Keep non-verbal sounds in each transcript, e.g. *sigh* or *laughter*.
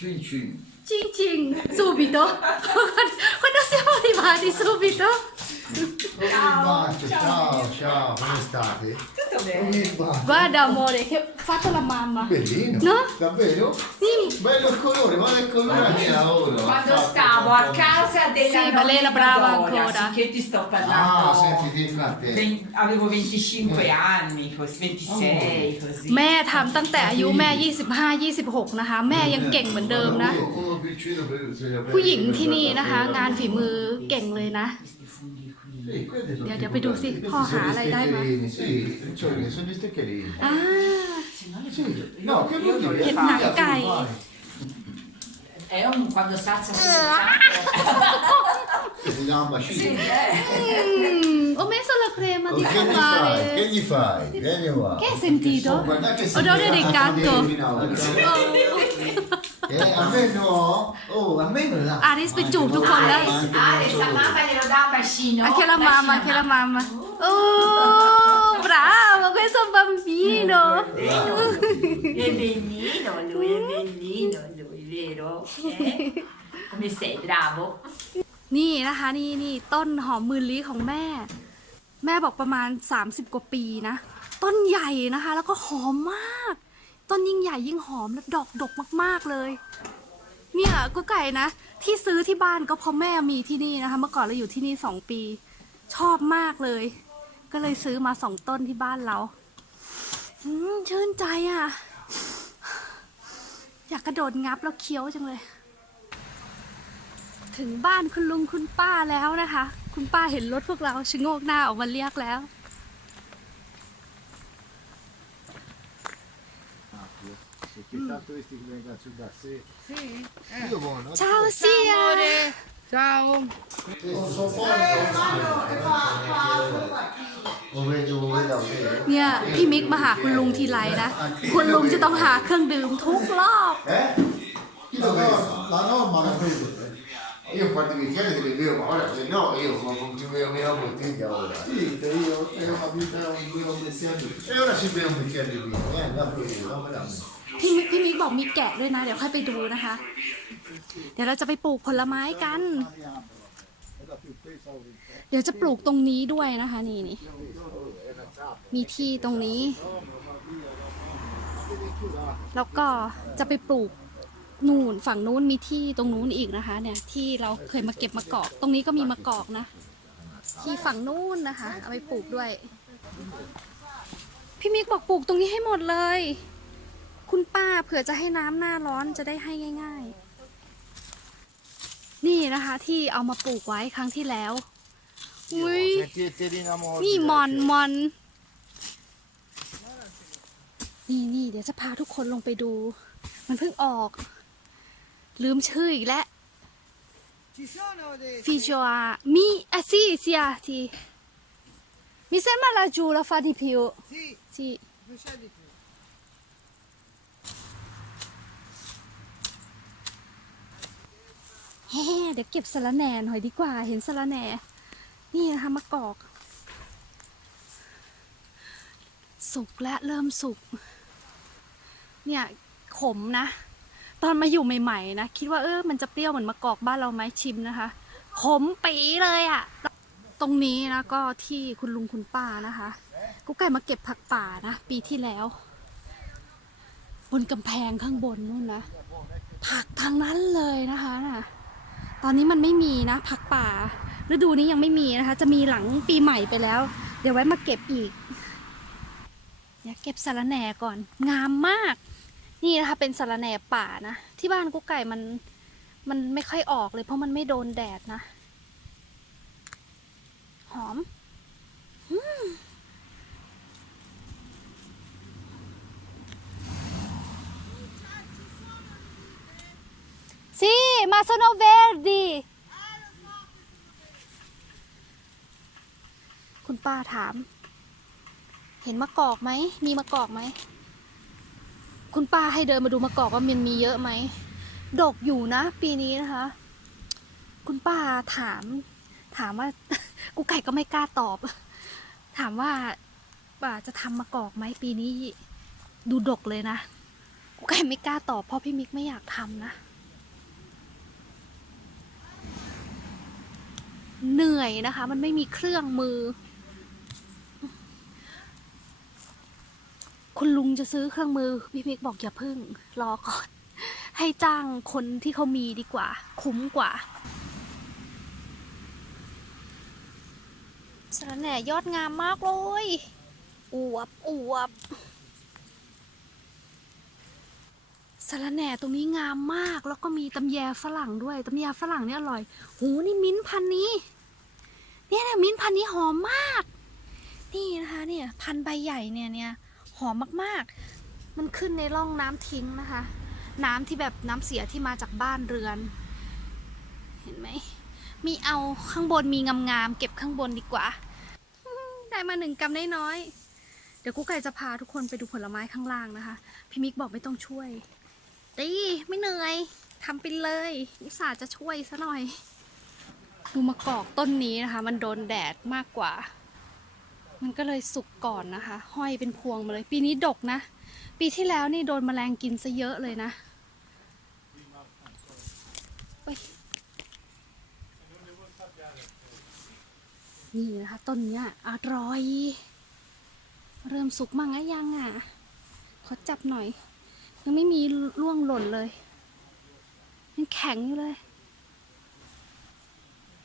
Cin cin. Cin cin, subito. *laughs* Quando siamo arrivati, subito. Ciao, ciao, ciao, come state? Tutto bene. Guarda amore, che ho fatto la mamma. Bellino. No? Davvero? Sì. Bello il colore, guarda il colore anche a ora. Quando Fatto stavo a troppo. casa della Sì, ma lei la brava nonna Dora, ancora. Sì, che ti sto parlando. Ah, senti, di frate. Ven- avevo 25 anni, così, 26 così. แม่ทำตั้งแต่อายุแม่ 25 26 นะคะ แม่ยังเก่งเหมือนเดิมนะ Uno, uno piccino per se li apre ผู้หญิง per ที่นี่นะคะ guardare. งานฝีมือเก่งเลยนะ Sì, quelli sono Dio, tipo dio, vedo, sì, questi oh, sono gli dai, dai, ma- steccherini, Sì, cioè, sono gli steccherini. อ่า Sì, no, che vuol dire? Che Ah, nagai. fai. È un quando sazza sul Che si chiama bacino. อืมโอเมสโลเครมา Oh, ดิ Che gli fai? Che gli fai? Vieni qua. Che hai sentito? Oh, guarda che Odore di senti- gatto. Ah, vieni, no, Eh, a me no. Oh, a me non dà. อาริสไปจูบทุกคนแล้ว Alex, la mamma glielo dà un bacino. Anche la mamma, anche la mamma. Oh, bravo, questo bambino. È bellino lui, è bellino lui, vero? Eh? Come sei, bravo? นี่นะคะนี่นี่ต้นหอมมือลี้ของแม่ แม่บอกประมาณ 30 กว่าปีนะ ต้นใหญ่นะคะ แล้วก็หอมมาก ต้นยิ่งใหญ่ยิ่งหอมและดอกดกมากๆเลย เนี่ยก็ไก่นะ ที่ซื้อที่บ้านก็เพราะแม่มีที่นี่นะคะ เมื่อก่อนเราอยู่ที่นี่สองปี ชอบมากเลย ก็เลยซื้อมาสองต้นที่บ้านเราอืมชื่นใจอะ อยากกระโดดงับแล้วเคี้ยวจังเลย ถึงบ้านคุณลุงคุณป้าแล้วนะคะ คุณป้าเห็นรถพวกเราชะโงกหน้าออกมาเรียกแล้ว Perché tanto questi che vengono su da sé. Io buono. เช้าเสีย Ciao. Sono fuori. Lo vedo, lo vedo, lo vedo. เนี่ยพี่มิกมาหาคุณลุงทีไรนะคุณลุงจะต้องหาเครื่องดื่มทุกรอบ Eh? La norma, la norma la vedo. Io un quanti bicchieri te li bevo, ma ora se no io non continuo meno bottiglia ora. Sì, io ho una vita un bevo un bicchiere. E ora si beve un bicchiere di vino, eh, da quello, non me la metto. พี่มิกพี่มิกบอกมีแกะด้วยนะ เดี๋ยวค่อยไปดูนะคะ เดี๋ยวเราจะไปปลูกผลไม้กัน เดี๋ยวจะปลูกตรงนี้ด้วยนะคะ นี่นี่มีที่ตรงนี้ แล้วก็จะไปปลูกนู่นฝั่งนู้นมีที่ตรงนู้นอีกนะคะ เนี่ยที่เราเคยมาเก็บมะกอก ตรงนี้ก็มีมะกอกนะ ที่ฝั่งนู้นนะคะ เอาไปปลูกด้วย พี่มิกบอกปลูกตรงนี้ให้หมดเลย คุณป้าเผื่อจะให้น้ำหน้าร้อนจะได้ให้ง่าย ๆ นี่นะคะ ที่เอามาปลูกไว้ครั้งที่แล้ว อุ้ย Tetterina morbida. นี่มอนมอน นี่นี่เดี๋ยวจะพาทุกคนลงไปดู มันเพิ่งออก ลืมชื่ออีกแล้ว Ci sono dei... ฟิจอามีอะ sì sì ah, sì mi sembra laggiù la fa di più Sì, sì due c'è di più. แฮ่เดี๋ยวเก็บสะระแหน่หน่อยดีกว่า เห็นสะระแหน่ นี่นะคะมะกอก สุกและเริ่มสุก เนี่ยขมนะ ตอนมาอยู่ใหม่ๆนะ คิดว่าเออมันจะเปรี้ยวเหมือนมะกอกบ้านเราไหมชิมนะคะ ขมปีเลยอะ่ะ ตรงนี้นะก็ที่คุณลุงคุณป้านะคะ กุ๊กไก่มาเก็บผักป่านะ ปีที่แล้ว บนกำแพงข้างบนนู่นนะผักทางนั้นเลยนะคะน่ะ ตอนนี้มันไม่มีนะ ผักป่า ฤดูนี้ยังไม่มีนะคะ จะมีหลังปีใหม่ไปแล้ว เดี๋ยวไว้มาเก็บอีกเดี๋ยวเก็บสะระแหน่ก่อน งามมาก นี่นะคะเป็นสะระแหน่ป่านะ ที่บ้านกุ๊กไก่มันมันไม่ค่อยออกเลย เพราะมันไม่โดนแดดนะ หอม อืม Sì, ma sono verdi คุณป้าถาม เห็นมะกอกไหม มีมะกอกไหม คุณป้าให้เดินมาดูมะกอกว่ามันมีเยอะไหม ดกอยู่นะ ปีนี้นะคะ คุณป้าถาม ถามว่า กูไก่ก็ไม่กล้าตอบ ถามว่าป่าจะทำมะกอกไหมปีนี้ ดูดกเลยนะ กูไก่ไม่กล้าตอบเพราะพี่มิกไม่อยากทำนะ เหนื่อยนะคะ มันไม่มีเครื่องมือ คุณลุงจะซื้อเครื่องมือ พี่มิกบอกอย่าพึ่ง รอก่อน ให้จ้างคนที่เขามีดีกว่า คุ้มกว่าสระแหน่ยอดงามมากเลยอวบอวบ สระแหน่ตรงนี้งามมาก แล้วก็มีตำแยฝรั่งด้วยตำแยฝรั่งเนี่ยอร่อย หูนี่มิ้นพันนี้ เนี่ยนะมิ้นพันนี้หอมมาก นี่นะคะเนี่ยพันใบใหญ่เนี่ยเนี่ยหอมมากๆ มันขึ้นในร่องน้ำทิ้งนะคะ น้ำที่แบบน้ำเสียที่มาจากบ้านเรือน เห็นไหม มีเอาข้างบนมีงามๆเก็บข้างบนดีกว่า ได้มาหนึ่งกำได้น้อยๆเดี๋ยวกุ๊กไก่จะพาทุกคนไปดูผลไม้ข้างล่างนะคะ พี่มิกบอกไม่ต้องช่วย ดีไม่เหนื่อยทำไปเลยอุตส่าห์จะช่วยซะหน่อย ดูมะกอกต้นนี้นะคะ มันโดนแดดมากกว่า มันก็เลยสุกก่อนนะคะ ห้อยเป็นพวงมาเลย ปีนี้ดกนะ ปีที่แล้วนี่โดนแมลงกินซะเยอะเลยนะนี่นะคะต้นเนี้ยอร่อย เริ่มสุกมั่งอะยังอะ ขอจับหน่อย ยังไม่มีร่วงหล่นเลยยังแข็งอยู่เลย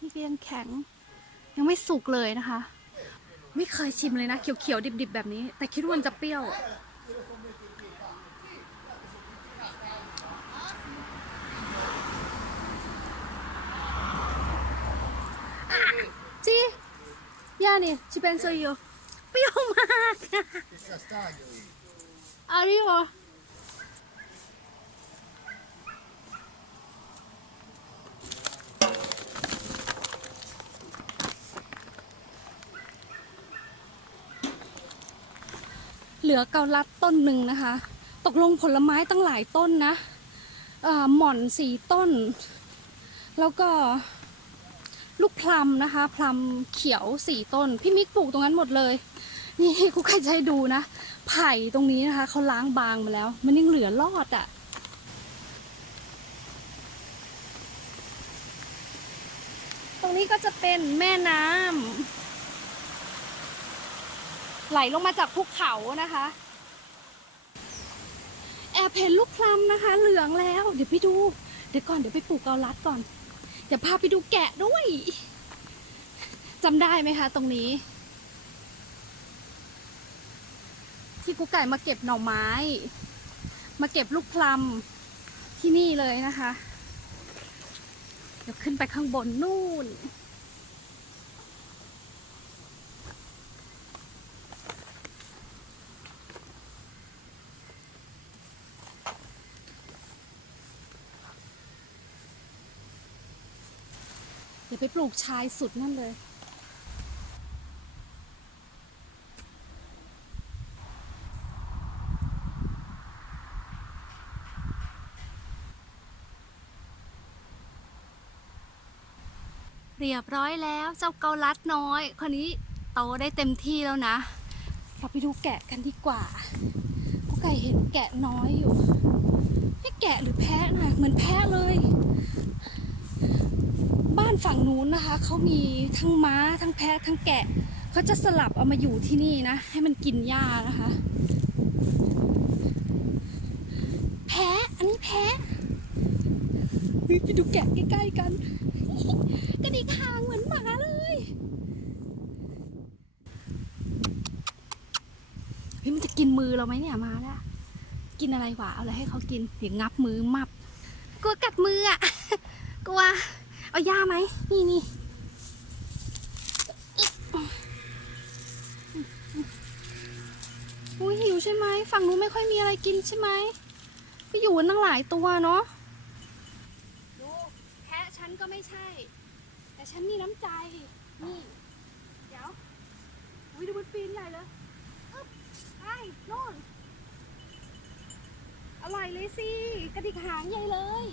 นี่ก็ยังแข็ง ยังไม่สุกเลยนะคะ ไม่เคยชิมเลยนะเขียวๆดิบๆแบบนี้ แต่คิดว่ามันจะเปรี้ยวจีย่านี่ชิเป็นโซโยเปรี้ยวมากอา เหลือเกาลัดต้นหนึ่งนะคะ ตกลงผลไม้ตั้งหลายต้นนะหม่อนสี่ต้น แล้วก็ลูกพลัมนะคะ พลัมเขียวสี่ต้น พี่มิกปลูกตรงนั้นหมดเลย นี่กูใครจะให้ดูนะ ไผ่ตรงนี้นะคะเขาล้างบางมาแล้ว มันยังเหลือรอดอะ่ะตรงนี้ก็จะเป็นแม่น้ำ ไหลลงมาจากภูเขานะคะแอบเห็นลูกพลัมนะคะ เหลืองแล้ว เดี๋ยวไปดู เดี๋ยวก่อนเดี๋ยวไปปลูกเกาลัดก่อน เดี๋ยวพาไปดูแกะด้วยจำได้ไหมคะ ตรงนี้ ที่กุ๊กไก่มาเก็บหน่อไม้ มาเก็บลูกพลัมที่นี่เลยนะคะ เดี๋ยวขึ้นไปข้างบนนู่น เดี๋ยวไปปลูกชายสุดนั่นเลย เรียบร้อยแล้วเจ้าเกาลัดน้อยคนนี้โตได้เต็มที่แล้วนะเราไปดูแกะกันดีกว่ากุ๊กไก่เห็นแกะน้อยอยู่ไม่แกะหรือแพะนะเหมือนแพะเลย บ้านฝั่งนู้นนะคะเขามีทั้งม้าทั้งแพะทั้งแกะเขาจะสลับเอามาอยู่ที่นี่นะ ให้มันกินหญ้านะคะ แพะอันนี้แพะเฮ้ยไปดูแกะใกล้ๆกันกระดิกหางเหมือนหมาเลยเฮ้ยมันจะกินมือเราไหมเนี่ยมาแล้วกินอะไรวะเอาอะไรให้เขากินเดี๋ยวงับมือมับกลัวกัดมืออะกลัว เอายาไหม นี่นี่อุ้ยหิวใช่ไหม ฝั่งนู้นไม่ค่อยมีอะไรกินใช่ไหมก็อยู่กันตั้งหลายตัวเนาะดูแพะฉันก็ไม่ใช่ แต่ฉันมีน้ำใจ นี่ เดี๋ยวอุ้ยดูมันปีนใหญ่เลยอึ๊บไอ้โน่นอร่อยเลยสิ กระดิกหางใหญ่เลย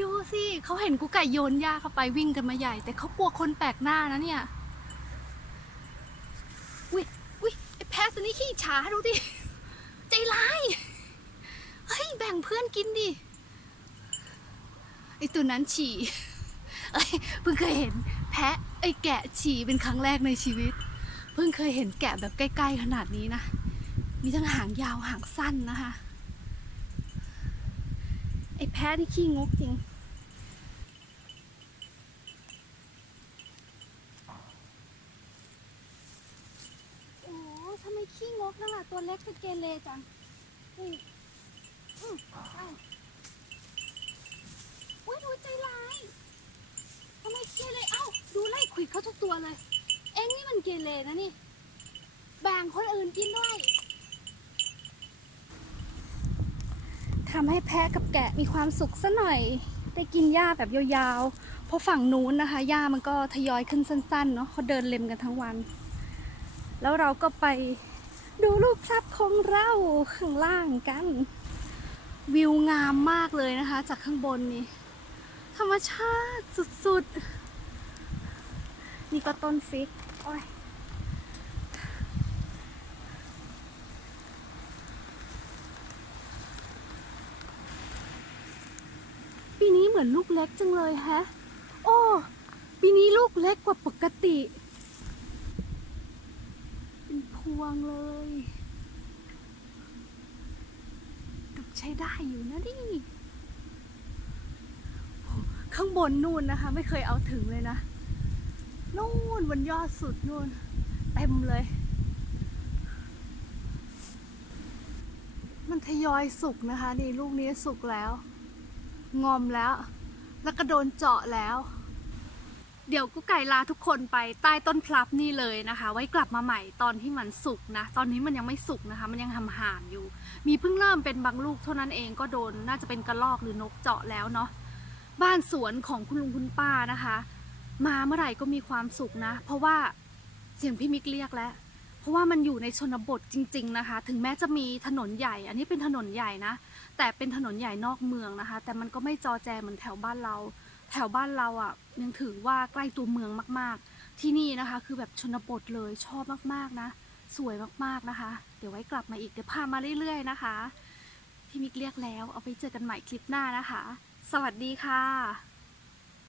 ดู สิเขาเห็นกูไก่โยนหญ้าเข้าไปวิ่งกันมาใหญ่ แต่เขากลัวคนแปลกหน้านะเนี่ยอุ้ยอุ้ยไอ้แพะตัวนี้ขี้ฉาดูดิใจร้ายเฮ้ยแบ่งเพื่อนกินดิไอตัวนั้นฉี่เอ้ยเพิ่งเคยเห็นแพะไอแกะฉี่เป็นครั้งแรกในชีวิต เพิ่งเคยเห็นแกะแบบใกล้ๆขนาดนี้นะ มีทั้งหางยาวหางสั้นนะคะไอแพะนี่ขี้งกจริง โอ้ทำไม ขี้งกนั่นล่ะตัวเล็กจะเกเรจังนี่อืมใช่อุ้ยดูใจร้ายทำไมเกเรเอ้าดูไล่ขวิดเขาทุกตัวเลย เอ็งนี่มันเกเรนะนี่แบ่งคนอื่นกินด้วยทำให้แพะกับแกะมีความสุขซะหน่อย ได้กินหญ้าแบบยาวๆ เพราะฝั่งนู้นนะคะหญ้ามันก็ทยอยขึ้นสั้นๆเนาะเขาเดินเล็มกันทั้งวัน แล้วเราก็ไป ดูรูปทรัพย์ของเราข้างล่างกัน วิวงามมากเลยนะคะ จากข้างบนนี่ ธรรมชาติสุดๆ นี่ก็ต้นฟิก โอ้ยปีนี้เหมือนลูกเล็กจังเลยแฮะ โอ้ ปีนี้ลูกเล็กกว่าปกติ เป็นพวงเลยกับใช้ ได้อยู่นะดิโหข้างบนนู่นนะคะ ไม่เคยเอาถึงเลยนะ นู่นบนยอดสุดนู่น เต็มเลย มันทยอยสุกนะคะ นี่ลูกนี้สุกแล้ว งอมแล้ว แล้วก็โดนเจาะแล้ว เดี๋ยวกุ๊กไก่ลาทุกคนไปใต้ต้นพลับนี่เลยนะคะ ไว้กลับมาใหม่ตอนที่มันสุกนะ ตอนนี้มันยังไม่สุกนะคะ มันยังหำหามอยู่ มีเพิ่งเริ่มเป็นบางลูกเท่านั้นเองก็โดนน่าจะเป็นกระรอกหรือนกเจาะแล้วเนาะบ้านสวนของคุณลุงคุณป้านะคะ มาเมื่อไหร่ก็มีความสุขนะ เพราะว่าเสียงพี่มิกเรียกแล้ว เพราะว่ามันอยู่ในชนบทจริง ๆนะคะ ถึงแม้จะมีถนนใหญ่ อันนี้เป็นถนนใหญ่นะ แต่เป็นถนนใหญ่นอกเมืองนะคะ แต่มันก็ไม่จอแจเหมือนแถวบ้านเรา แถวบ้านเราอะยังถือว่าใกล้ตัวเมืองมาก ๆ ที่นี่นะคะ คือแบบชนบทเลยชอบมากๆนะ สวยมากๆนะคะ เดี๋ยวไว้กลับมาอีกเดี๋ยวพามาเรื่อยๆนะคะพี่มิกเรียกแล้วเอาไปเจอกันใหม่คลิปหน้านะคะ สวัสดีค่ะ